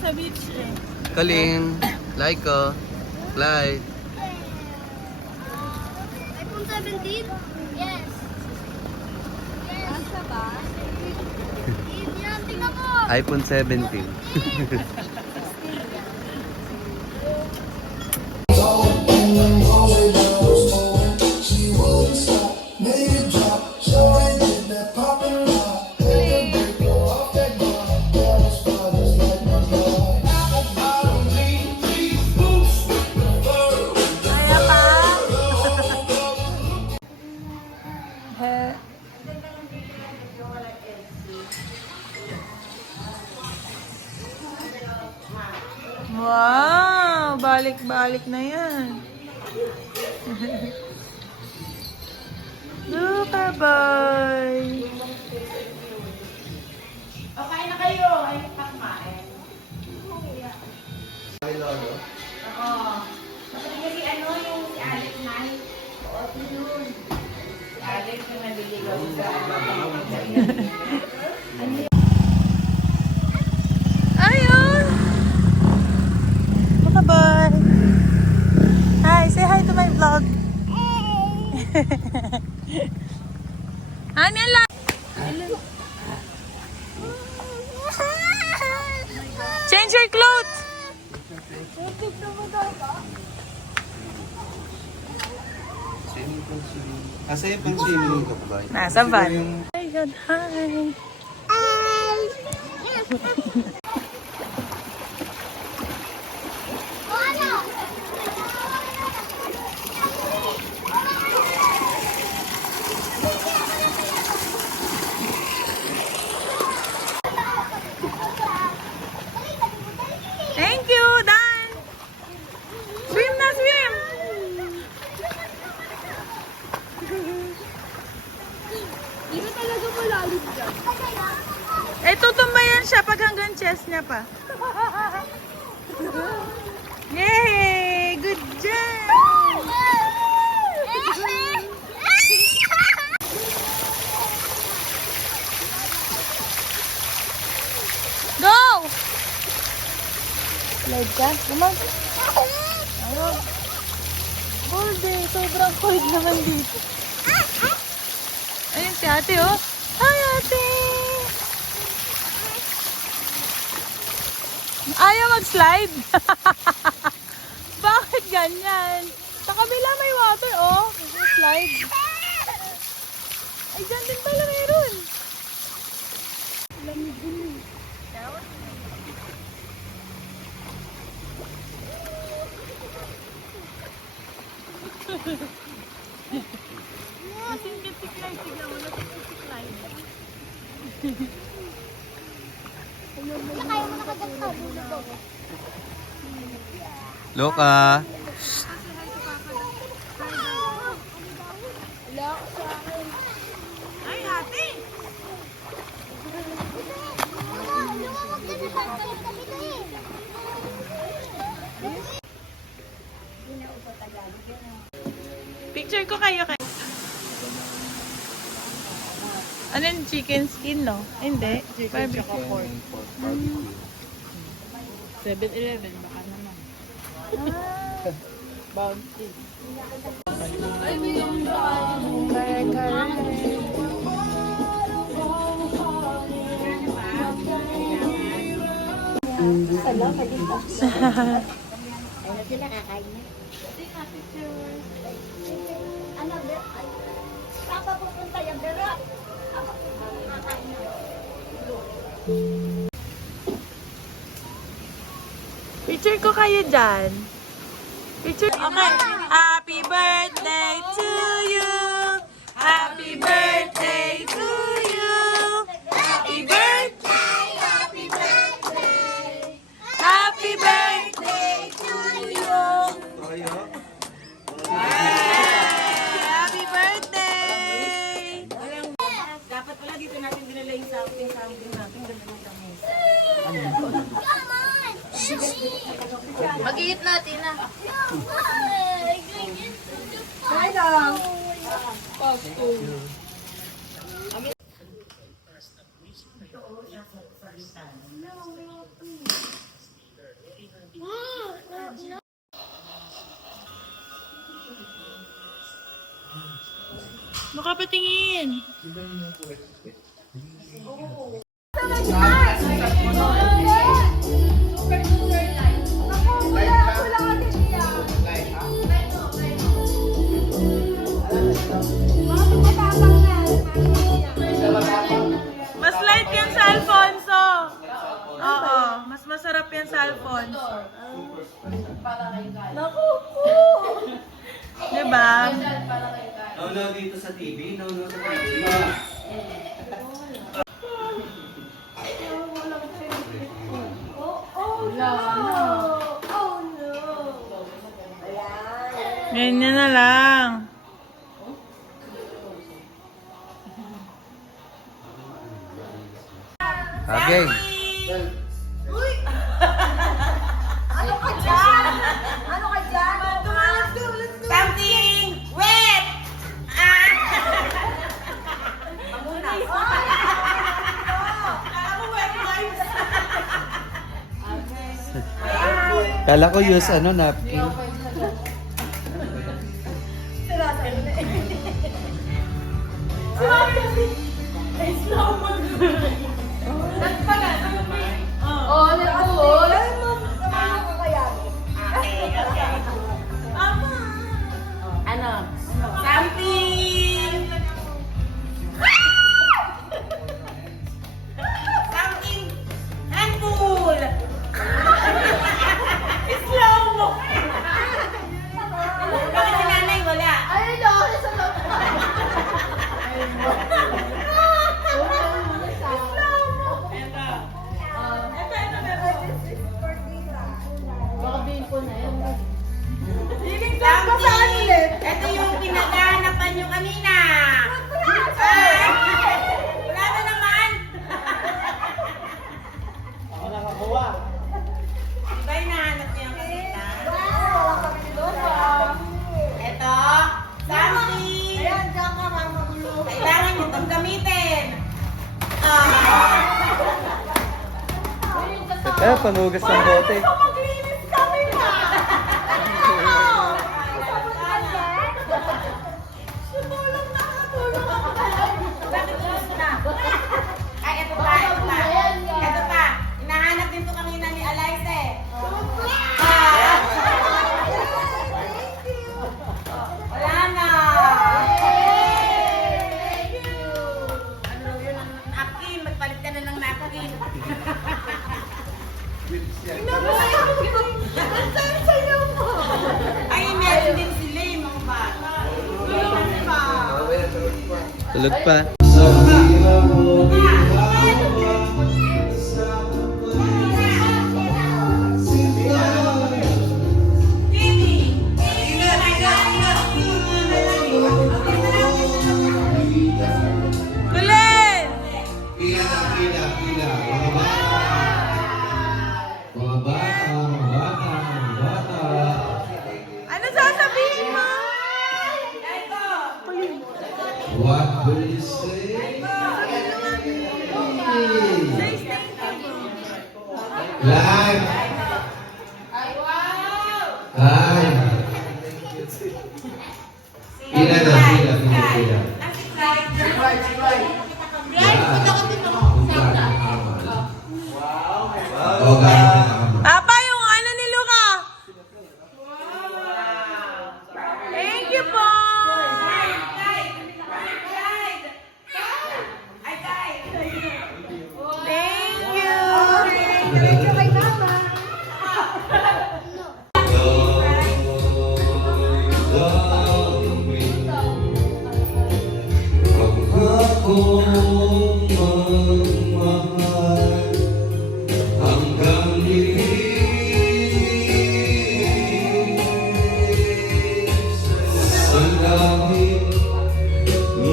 sa beach eh. Kaling, Laika, Clyde. iPhone 17? Yes. Asa ba? Yan, tingnan mo. iPhone 17. Wow! Balik-balik na yan. Look, boy. Okay na kayo. Ay, pakmain. Ay, Lolo. Oo. Kasi ano yung si Alex na oo, yun. Si Alex yung naliligaw sa Ayun! Mga boy! Hi! Say hi to my vlog! Ano yan lang? Change your clothes! Swimming pool, swimming. Asa yung pang swimming ka ba? Nasa van. Ayun, hi! Thank you, Dan! Swim na, swim! Dito talaga malalim dyan. Eh, tutumbayan siya pag hanggang chest niya pa. Yay! Good job! Go! Slide ka? Gumag. Ano? Cold eh. Sobrang cold naman dito. Ayun si ate oh. Hi ate! Ayaw mag-slide. Bakit ganyan? Sa kabila may water oh. Slide. Ay, dyan din pala meron. Lamig din. Nasingkit si Clyde. Tignan mo, nasingkit si Clyde. Kaya mo nakaganda. Loka. Wala ako sa akin. Ay, ate! Lumawag ka na sa kalit kami na eh. Picture ko kayo kayo. Ano yung chicken skin, no? Hindi. chicken Barbecue. tsaka pork. 7-Eleven, baka naman. Bounty. Ano sila kakain na? Ano, Papa pupunta yung bero. Ako kakain na. Picture ko kayo dyan. Picture. Okay. Happy birthday to you. Happy birthday to you. Happy birthday. Happy birthday! Happy birthday to you. Happy birthday. Dapat pala dito natin dinala yung something natin. Ganun kami. Come on! Mag-iit natin ah. Hi lang! Makapatingin. Mas light yan sa Alfonso. Oo, mas masarap yan sa Alfonso. Naku po. Diba? No, dito sa TV. No, sa TV. Ganyan na lang. Okay. Ano ka dyan? Ano ka dyan? Something wet! Ah! Mamuna. Ako wet wipes. Kala ko use napkin. Oh, nagpuol. Ano? Something. Something handful. Slow mo. Bakit si nanay wala? Ay, no, sa loob. Something. Ito yung pinagahanapan nyo kanina. Wala na naman. Ako nakakuha. Diba hinahanap niyo yung kanina? Ito. Something. Ayan, diyan ka, magulo. Kailangan nyo itong gamitin. Panugas ng bote. Maglinis kami na. Sumulong na, tulong ako talaga. Bakit gusto na? Ay, ito pa. Ito pa. Hinahanap din to kanina ni Alayse. Wala na. Ano yun ang napkin? Magpalit ka na ng napkin. Ay, meron din sila yung mga bata. Tulog pa. Kulit! Ano sasabihin mo? What will you say? Live! Live! Pila na, pila. Papa, yung ano ni Luca? Thank you po! Thank you! Diretso kay mama.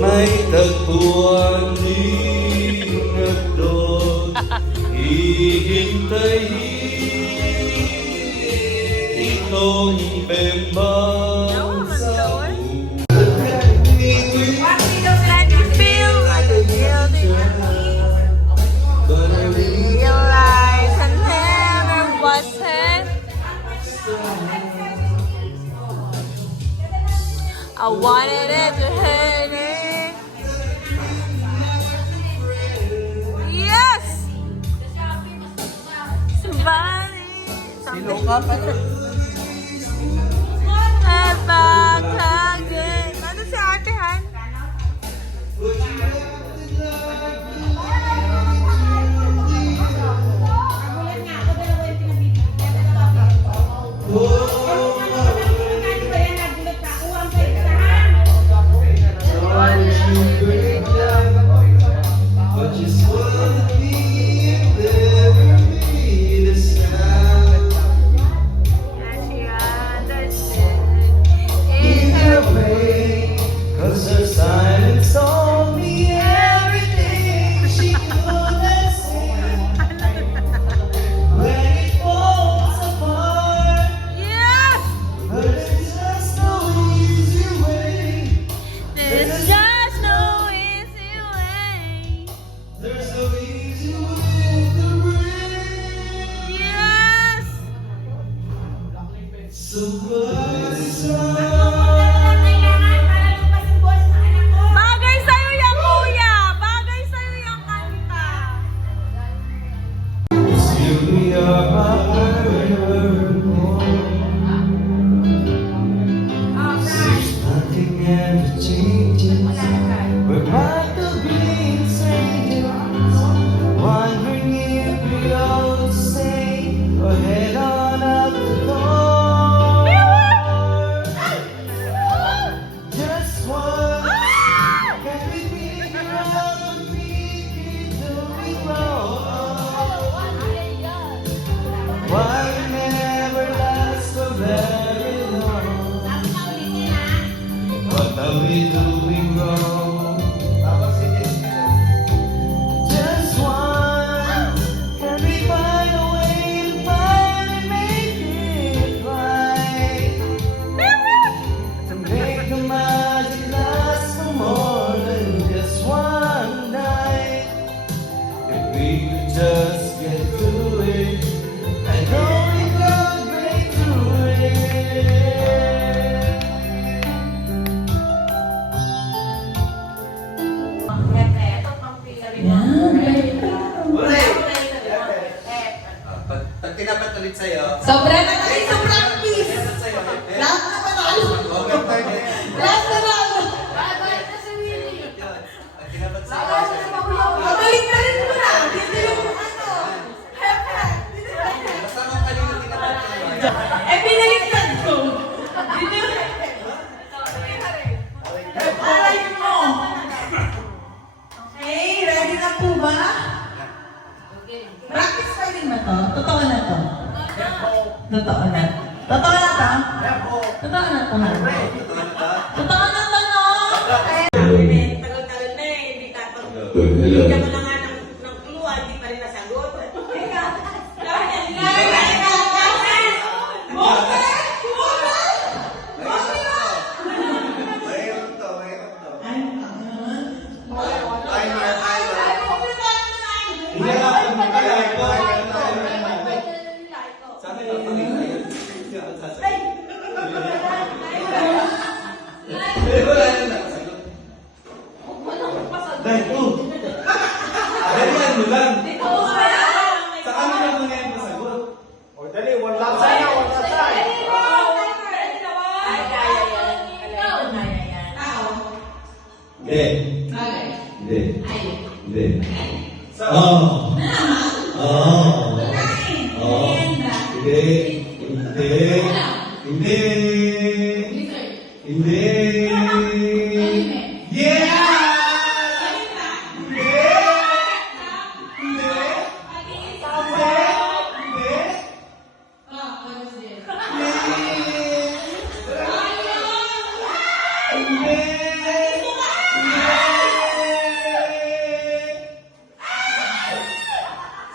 May tagpuan din na doon hihintay itong bembang sa Feel like a guilty realize I never wasn't. I wanted Yes! Sabali! Sino ka pa? Napakagay! Ano si Ate Han? Nagulat nga ako, dalawa yung pinabibigyan. Magkano ba yan? Nagulat ka ako, ang paisahan. She understood. In her Cause her silence told me everything she couldn't say. When it falls apart, Yes! but there's just no easy way. There's just no easy way. There's no easy way to break. Yes! Somebody's side. Bagay sa'yo yan, kuya! Bagay sa'yo yung kanta! Still we are my nothing ever changes. We're back to being strangers, wondering if we all stay or head on up the door. Just one, can we figure out what we keep doing wrong? Why we never last for very long? What are we doing wrong? Just one, can we find a way to finally make it right? To make the magic last for more than just one night. If we could just get through it, I know we could break through it. Pag tinapat ulit sa'yo. Sobra na kasi sa practice. Tinapat sa'yo. Lahat na ba tayo? Overtime. Lahat na lang. Pag tinapat sa'yo. Mabalik na rin mo na. Dito yung ano. Basta kung kanino tinapat sa'yo. Eh, pinaliktad ko. Alay mo. Okay, ready na po ba? Practice pa rin ba to? Totoo na to? Totoo na. Totoo na to? Totoo na to? Totoo na to, no? Tagal-tagal na eh. Hindi tapos. Bigyan mo na nga ng clue, hindi pa rin nasagot. Teka.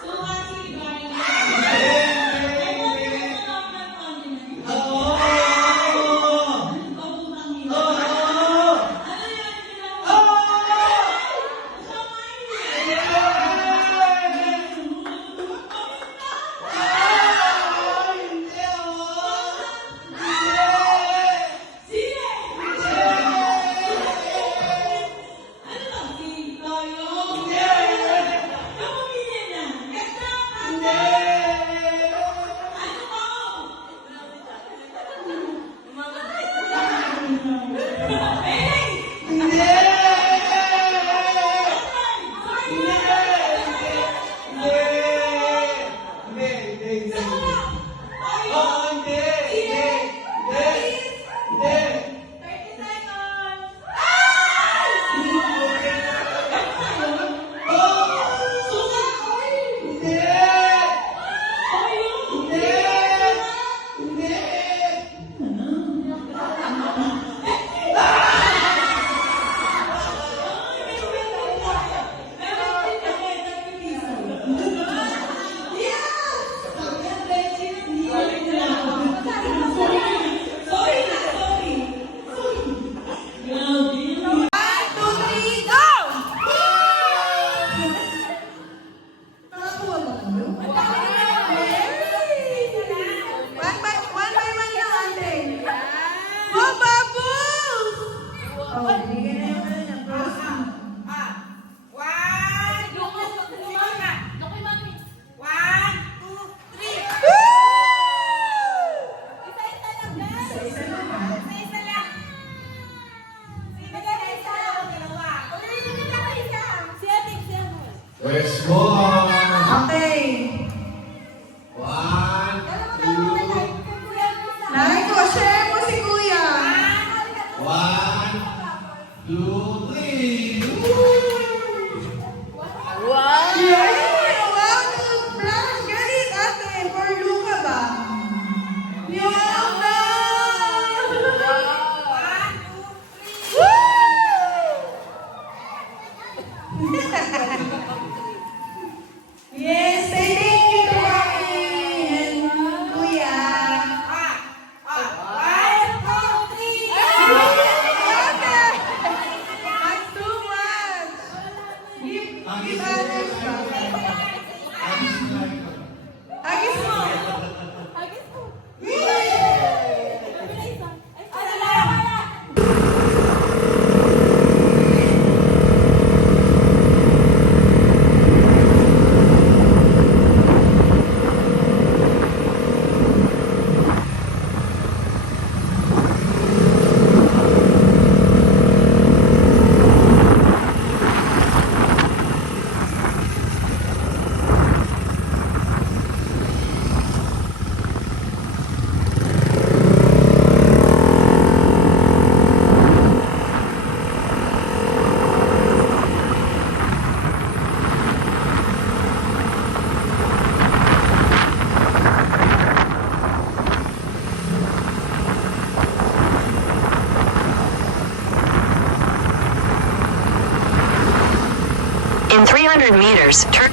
Sumasin Let's go! Okay. One, two, Nay ko, share mo si Kuya. 1, 2, 3. Wow! Yay! Wow, toothbrush. Galit ate. For Luca ba? Yung na! Yes, say thank you to Mami and Kuya. That's too much. Give others ba? Agis mo. In 300 meters, turn